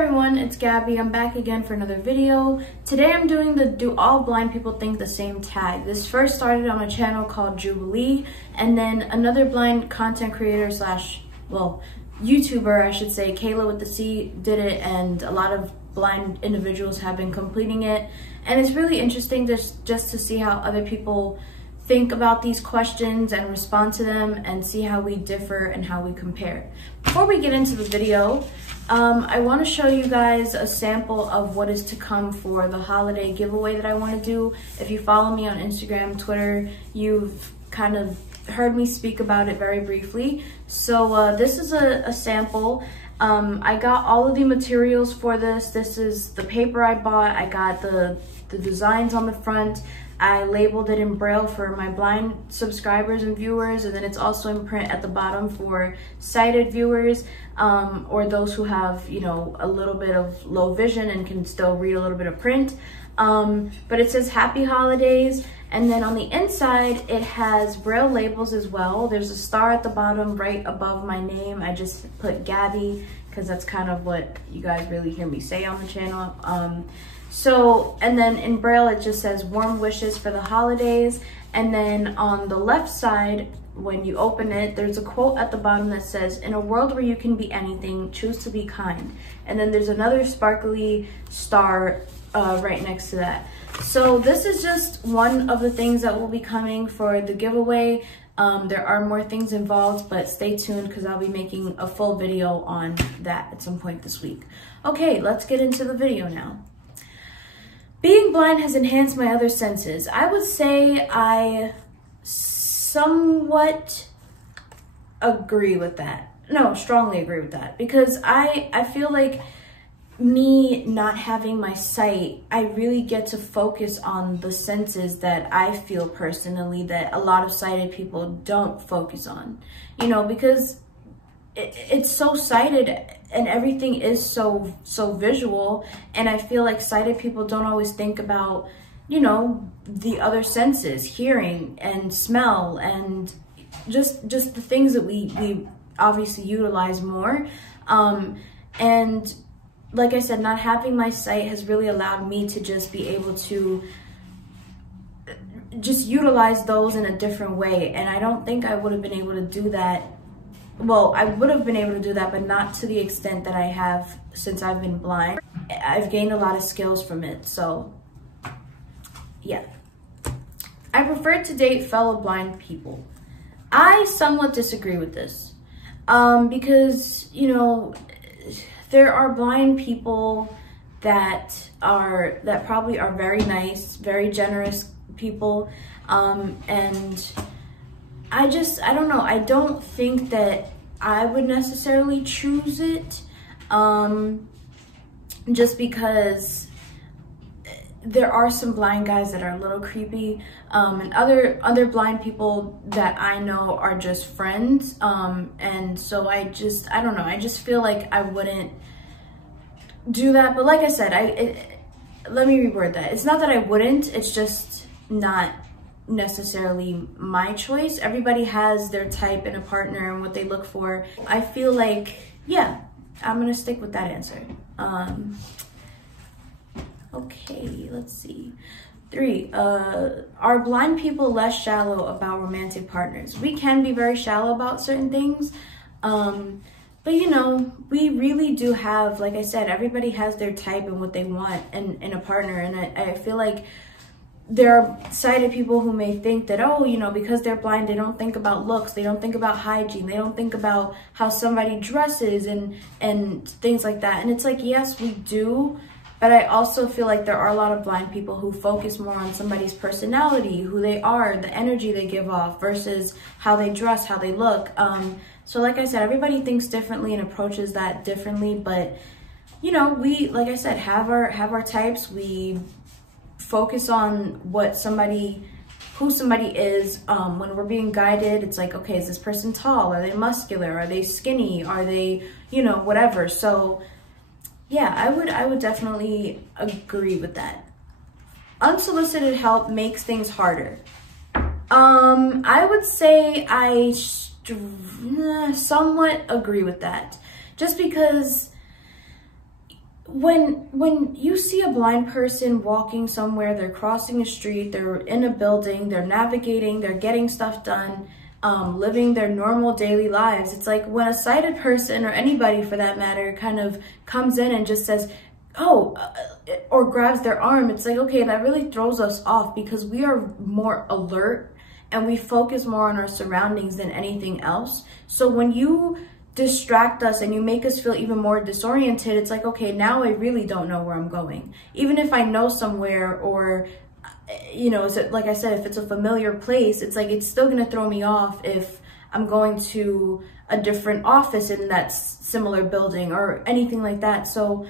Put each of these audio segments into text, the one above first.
everyone, it's Gabby. I'm back again for another video. Today I'm doing the Do All Blind People Think the Same tag. This first started on a channel called Jubilee, and then another blind content creator slash, well, YouTuber, I should say, Kayla with the C, did it, and a lot of blind individuals have been completing it. And it's really interesting just to see how other people think about these questions and respond to them and see how we differ and how we compare. Before we get into the video, I want to show you guys a sample of what is to come for the holiday giveaway that I want to do. If you follow me on Instagram, Twitter, you've kind of heard me speak about it very briefly. So this is a sample. I got all of the materials for this. This is the paper I bought. I got the designs on the front. I labeled it in Braille for my blind subscribers and viewers, and then it's also in print at the bottom for sighted viewers, or those who have, you know, a little bit of low vision and can still read a little bit of print. But it says Happy Holidays, and then on the inside it has Braille labels as well. There's a star at the bottom right above my name. I just put Gabby because that's kind of what you guys really hear me say on the channel. And then in Braille, it just says warm wishes for the holidays. And then on the left side, when you open it, there's a quote at the bottom that says, in a world where you can be anything, choose to be kind. And then there's another sparkly star right next to that. So this is just one of the things that will be coming for the giveaway. There are more things involved, but stay tuned because I'll be making a full video on that at some point this week. Okay, let's get into the video now. Being blind has enhanced my other senses. I would say I somewhat agree with that. No, strongly agree with that. Because I feel like me not having my sight, I really get to focus on the senses that I feel personally that a lot of sighted people don't focus on. You know, because it's so sighted and everything is so visual, and I feel like sighted people don't always think about, you know, the other senses, hearing and smell and just the things that we obviously utilize more. And like I said, not having my sight has really allowed me to just be able to just utilize those in a different way, and I don't think I would have been able to do that. Well, I would have been able to do that, but not to the extent that I have since I've been blind. I've gained a lot of skills from it, so yeah. I prefer to date fellow blind people. I somewhat disagree with this because, you know, there are blind people that probably are very nice, very generous people, and I don't know. I don't think that I would necessarily choose it, just because there are some blind guys that are a little creepy, and other blind people that I know are just friends, and so I don't know. I just feel like I wouldn't do that. But like I said, let me reword that. It's not that I wouldn't. It's just not necessarily my choice. Everybody has their type in a partner and what they look for. I feel like, yeah, I'm gonna stick with that answer. Okay, let's see. 3, are blind people less shallow about romantic partners? We can be very shallow about certain things, but you know, we really do have, like I said, everybody has their type and what they want in a partner, and I feel like there are sighted people who may think that, oh, you know, because they're blind, they don't think about looks, they don't think about hygiene, they don't think about how somebody dresses and things like that. And it's like, yes, we do, but I also feel like there are a lot of blind people who focus more on somebody's personality, who they are, the energy they give off versus how they dress, how they look. So like I said, everybody thinks differently and approaches that differently, but you know, we, like I said, have our types. We focus on who somebody is. When we're being guided, it's like, okay, is this person tall? Are they muscular? Are they skinny? Are they, you know, whatever. So yeah, I would definitely agree with that. Unsolicited help makes things harder. I would say I somewhat agree with that, just because when you see a blind person walking somewhere, they're crossing a street, they're in a building, they're navigating, they're getting stuff done, living their normal daily lives. It's like when a sighted person, or anybody for that matter, kind of comes in and just says, oh, or grabs their arm, it's like, okay, that really throws us off, because we are more alert and we focus more on our surroundings than anything else. So when you distract us and you make us feel even more disoriented, it's like, okay, now I really don't know where I'm going. Even if I know somewhere, or, you know, like I said, if it's a familiar place, it's like, it's still gonna throw me off if I'm going to a different office in that similar building or anything like that. So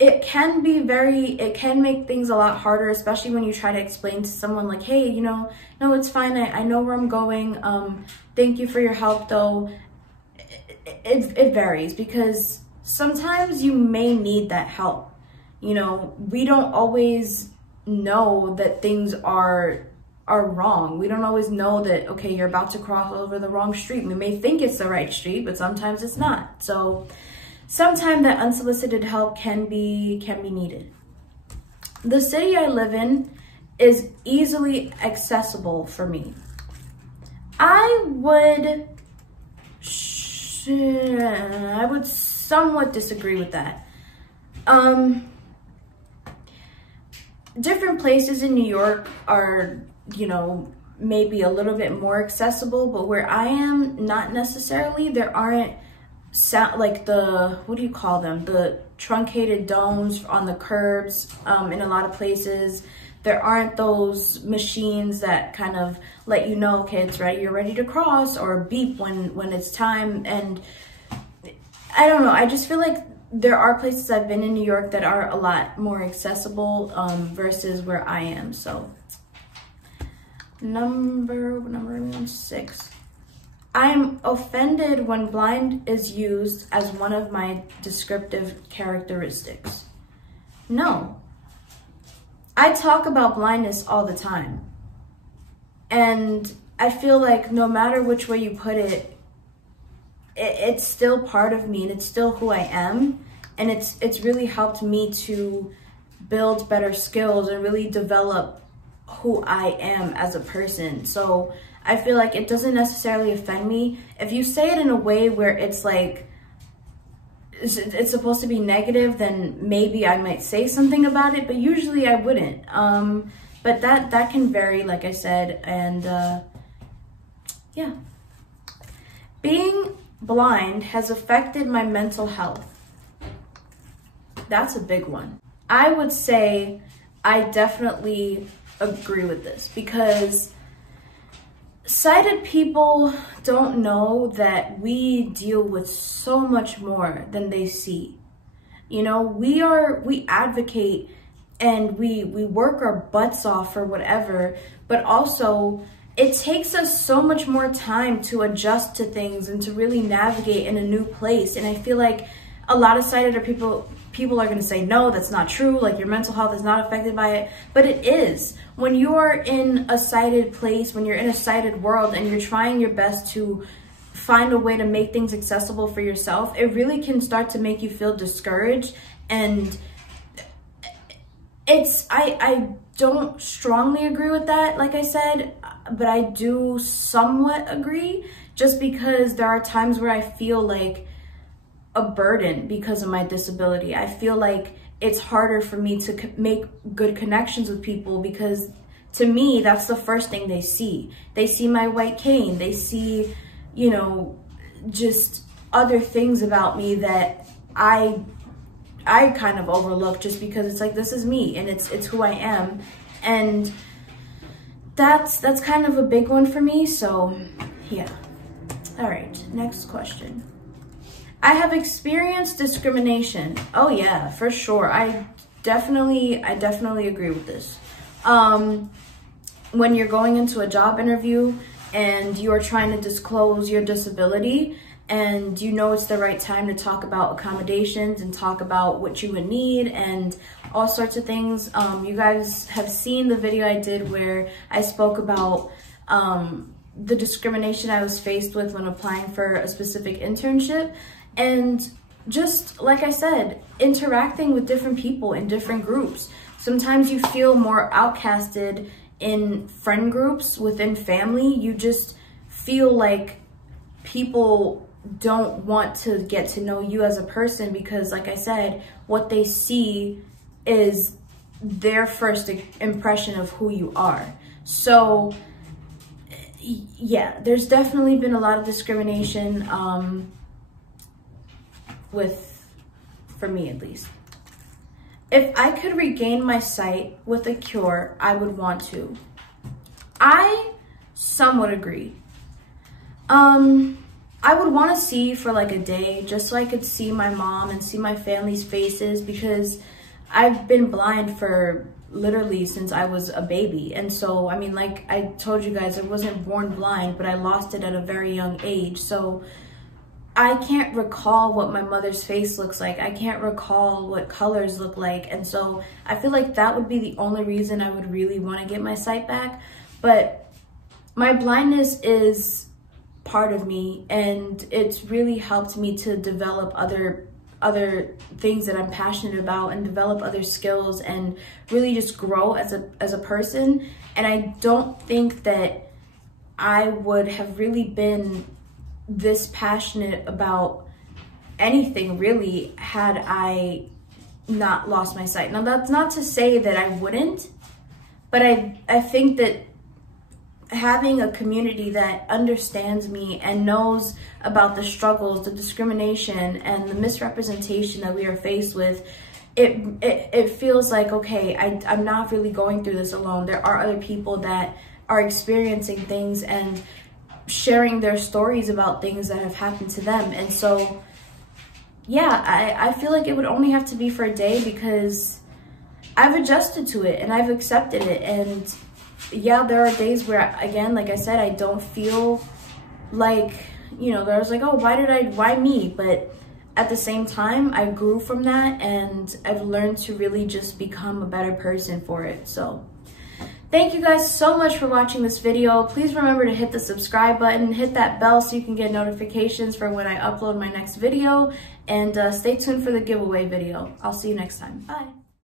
it can make things a lot harder, especially when you try to explain to someone like, hey, you know, no, it's fine, I know where I'm going, thank you for your help though. It varies, because sometimes you may need that help. You know, we don't always know that things are wrong. We don't always know that, okay, you're about to cross over the wrong street. We may think it's the right street, but sometimes it's not. So sometimes that unsolicited help can be needed. The city I live in is easily accessible for me. I would somewhat disagree with that. Different places in New York are, you know, maybe a little bit more accessible, but where I am, not necessarily. There aren't like the, what do you call them? The truncated domes on the curbs in a lot of places. There aren't those machines that kind of let you know, okay, it's ready, you're ready to cross, or beep when it's time. And I don't know, I just feel like there are places I've been in New York that are a lot more accessible versus where I am. So number 6. I'm offended when blind is used as one of my descriptive characteristics. No. I talk about blindness all the time. And I feel like no matter which way you put it, it's still part of me, and it's still who I am. And it's really helped me to build better skills and really develop who I am as a person. So I feel like it doesn't necessarily offend me. If you say it in a way where it's like, it's supposed to be negative, then maybe I might say something about it, but usually I wouldn't. But that can vary, like I said, and yeah. Being blind has affected my mental health. That's a big one. I would say I definitely agree with this, because sighted people don't know that we deal with so much more than they see. You know, we advocate and we work our butts off or whatever, but also it takes us so much more time to adjust to things and to really navigate in a new place. And I feel like a lot of sighted people are going to say, no, that's not true. Like, your mental health is not affected by it. But it is. When you are in a sighted place, when you're in a sighted world and you're trying your best to find a way to make things accessible for yourself, it really can start to make you feel discouraged. And I don't strongly agree with that, like I said, but I do somewhat agree, just because there are times where I feel like a burden because of my disability. I feel like it's harder for me to make good connections with people, because to me, that's the first thing they see. They see my white cane. They see, you know, just other things about me that I kind of overlook, just because it's like, this is me and it's who I am. And that's kind of a big one for me. So yeah. All right, next question. I have experienced discrimination. Oh yeah, for sure. I definitely agree with this. When you're going into a job interview and you are trying to disclose your disability, and you know it's the right time to talk about accommodations and talk about what you would need and all sorts of things. You guys have seen the video I did where I spoke about the discrimination I was faced with when applying for a specific internship. And just like I said, interacting with different people in different groups. Sometimes you feel more outcasted in friend groups, within family. You just feel like people don't want to get to know you as a person because, like I said, what they see is their first impression of who you are. So yeah, there's definitely been a lot of discrimination for me at least. If I could regain my sight with a cure, I would want to. I somewhat agree. I would want to see for like a day, just so I could see my mom and see my family's faces, because I've been blind for literally since I was a baby. And so, I mean, like I told you guys, I wasn't born blind, but I lost it at a very young age. So I can't recall what my mother's face looks like. I can't recall what colors look like. And so I feel like that would be the only reason I would really want to get my sight back. But my blindness is part of me, and it's really helped me to develop other things that I'm passionate about and develop other skills and really just grow as a person. And I don't think that I would have really been this passionate about anything really had I not lost my sight. Now, that's not to say that I wouldn't, but I think that having a community that understands me and knows about the struggles, the discrimination, and the misrepresentation that we are faced with, it feels like, okay, I'm not really going through this alone. There are other people that are experiencing things and sharing their stories about things that have happened to them. And so, yeah, I feel like it would only have to be for a day, because I've adjusted to it and I've accepted it. And yeah, there are days where, again, like I said, I don't feel like, you know, there's like, oh, why me? But at the same time, I grew from that, and I've learned to really just become a better person for it. So thank you guys so much for watching this video. Please remember to hit the subscribe button, hit that bell so you can get notifications for when I upload my next video, and stay tuned for the giveaway video. I'll see you next time. Bye.